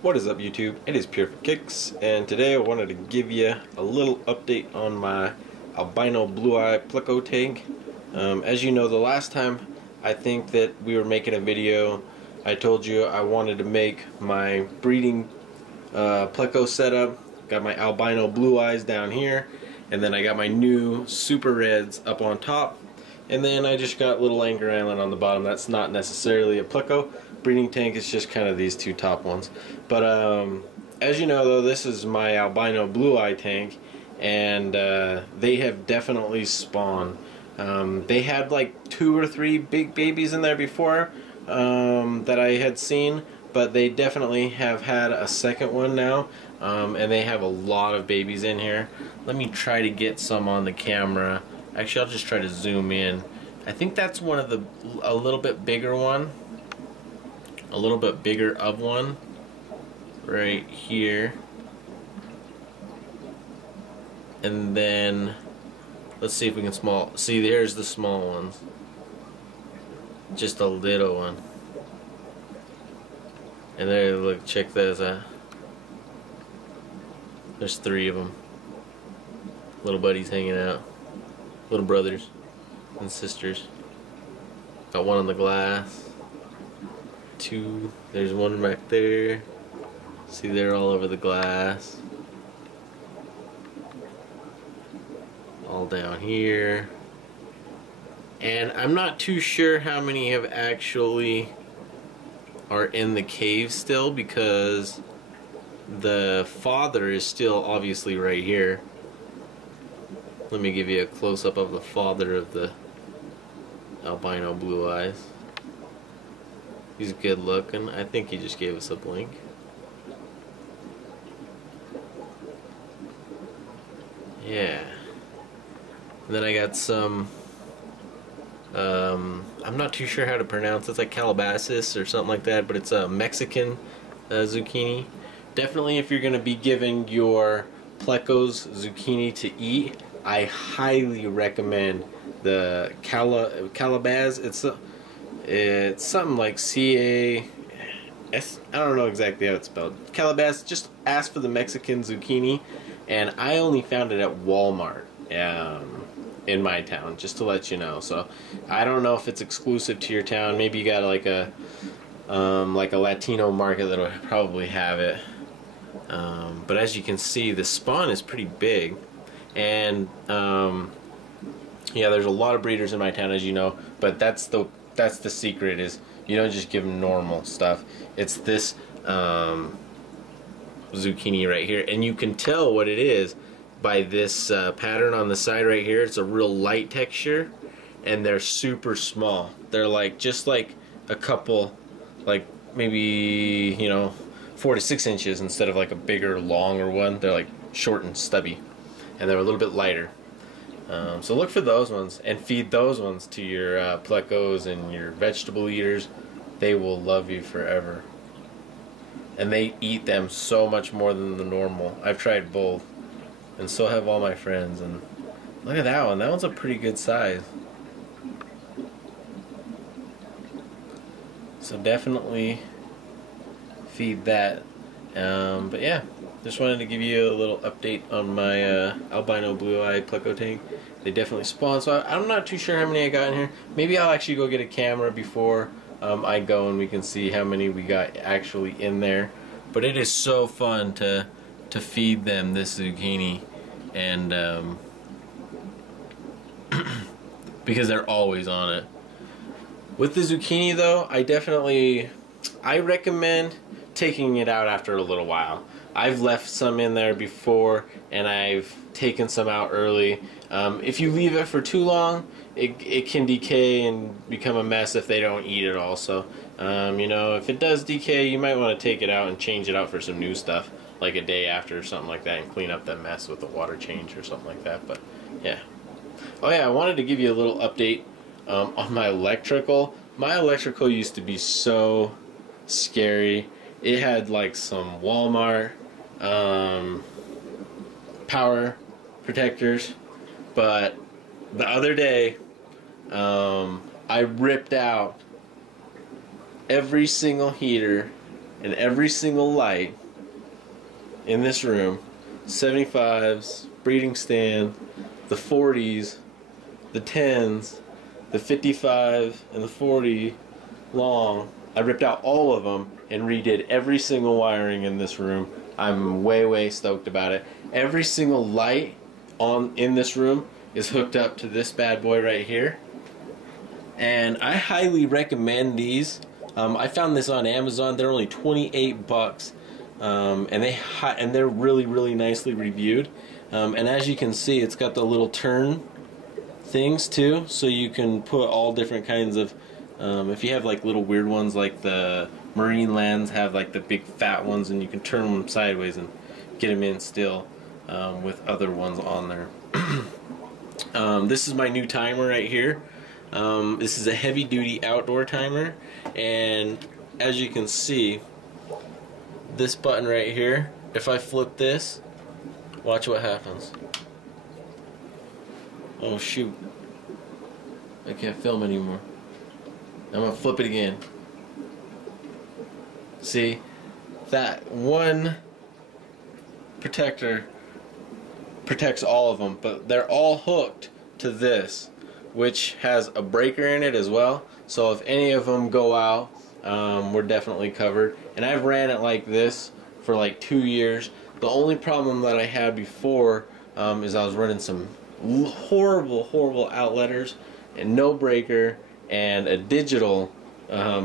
What is up, YouTube? It is Pure for Kicks, and today I wanted to give you a little update on my albino blue-eyed Pleco tank. As you know, the last time I think that we were making a video, I told you I wanted to make my breeding Pleco setup. Got my albino blue eyes down here, and then I got my new super reds up on top, and then I just got little anchor island on the bottom. That's not necessarily a Pleco breeding tank, it's just kind of these two top ones. But as you know, though, this is my albino blue-eye tank, and they have definitely spawned. They had like 2 or 3 big babies in there before that I had seen, but they definitely have had a second one now, and they have a lot of babies in here. Let me try to get some on the camera. Actually, I'll just try to zoom in. I think that's one of a little bit bigger one. A little bit bigger of one right here, and then let's see if we can see, there's the small ones, just a little one, and there, look, check those out. There's 3 of them, little buddies hanging out, little brothers and sisters. Got one on the glass. 2, there's one back there. See, they're all over the glass. All down here. And I'm not too sure how many have actually are in the cave still, because the father is still obviously right here. Let me give you a close-up of the father of the albino blue eyes. He's good looking. I think he just gave us a blink. Yeah. And then I got some, I'm not too sure how to pronounce it. It's like Calabaza or something like that, but it's a Mexican zucchini. Definitely, if you're going to be giving your Plecos zucchini to eat, I highly recommend the Calabaza. It's something like C-A-S, I don't know exactly how it's spelled. Calabaza, just ask for the Mexican zucchini, and I only found it at Walmart in my town, just to let you know. So I don't know if it's exclusive to your town. Maybe you got like a Latino market that'll probably have it. But as you can see, the spawn is pretty big, and yeah, there's a lot of breeders in my town, as you know, but that's the secret, is you don't just give them normal stuff. It's this zucchini right here, and you can tell what it is by this pattern on the side right here. It's a real light texture, and they're super small. They're like just like a couple, like maybe, you know, 4 to 6 inches instead of like a bigger, longer one. They're like short and stubby, and they're a little bit lighter. So look for those ones and feed those ones to your Plecos and your vegetable eaters. They will love you forever. And they eat them so much more than the normal. I've tried both, and so have all my friends. And look at that one. That one's a pretty good size. So definitely feed that. But yeah, just wanted to give you a little update on my albino blue-eyed Pleco tank. They definitely spawn, so I'm not too sure how many I got in here. Maybe I'll actually go get a camera before I go, and we can see how many we got actually in there. But it is so fun to feed them this zucchini, and because they're always on it. With the zucchini, though, I recommend taking it out after a little while. I've left some in there before, and I've taken some out early. If you leave it for too long, it can decay and become a mess if they don't eat it also. You know, if it does decay, you might want to take it out and change it out for some new stuff, like a day after or something like that, and clean up that mess with a water change or something like that. But yeah. Oh yeah, I wanted to give you a little update on my electrical. My electrical used to be so scary. It had like some Walmart power protectors, but the other day I ripped out every single heater and every single light in this room, 75s, breeding stand, the 40s, the 10s, the 55 and the 40 long, I ripped out all of them and redid every single wiring in this room. I'm way stoked about it. Every single light in this room is hooked up to this bad boy right here, and I highly recommend these. I found this on Amazon. They're only 28 bucks, and they're really nicely reviewed. And as you can see, it's got the little turn things too, so you can put all different kinds of. If you have like little weird ones, like the Marine Lands have like the big fat ones, and you can turn them sideways and get them in still with other ones on there. This is my new timer right here. This is a heavy duty outdoor timer, and as you can see, this button right here, if I flip this, watch what happens. Oh shoot, I can't film anymore. I'm gonna flip it again. See, that one protector protects all of them, but they're all hooked to this, which has a breaker in it as well. So if any of them go out, we're definitely covered. And I've ran it like this for like 2 years. The only problem that I had before is I was running some horrible outletters and no breaker and a digital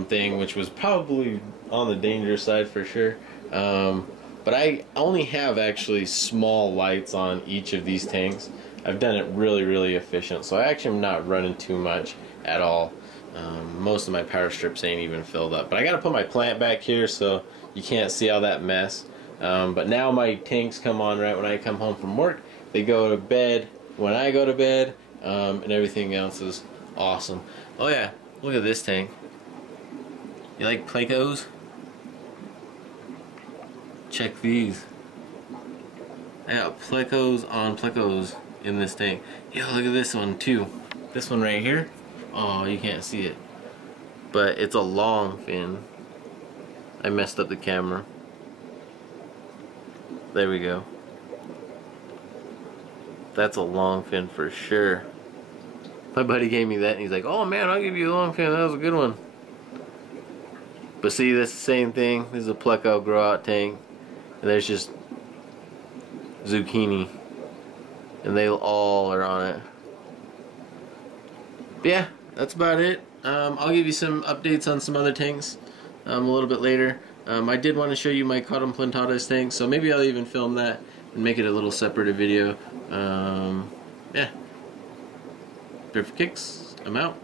thing, which was probably on the dangerous side for sure. But I only have actually small lights on each of these tanks. I've done it really efficient, so I actually am not running too much at all. Most of my power strips ain't even filled up. But I gotta put my plant back here so you can't see all that mess. But now my tanks come on right when I come home from work. They go to bed when I go to bed, and everything else is awesome. Oh yeah, look at this tank. You like Plecos? Check these. I got Plecos on Plecos in this tank. Yo, look at this one too. This one right here. Oh, you can't see it, but it's a long fin. I messed up the camera. There we go. That's a long fin for sure. My buddy gave me that and he's like, oh man, I'll give you a long fin. That was a good one. But see, that's the same thing. This is a Pleco grow out tank. And there's just Zucchini. And they all are on it. But yeah, that's about it. I'll give you some updates on some other tanks a little bit later. I did want to show you my Cotton Plantadas tank, so maybe I'll even film that and make it a little separate video. Yeah. Perfect Kicks, I'm out.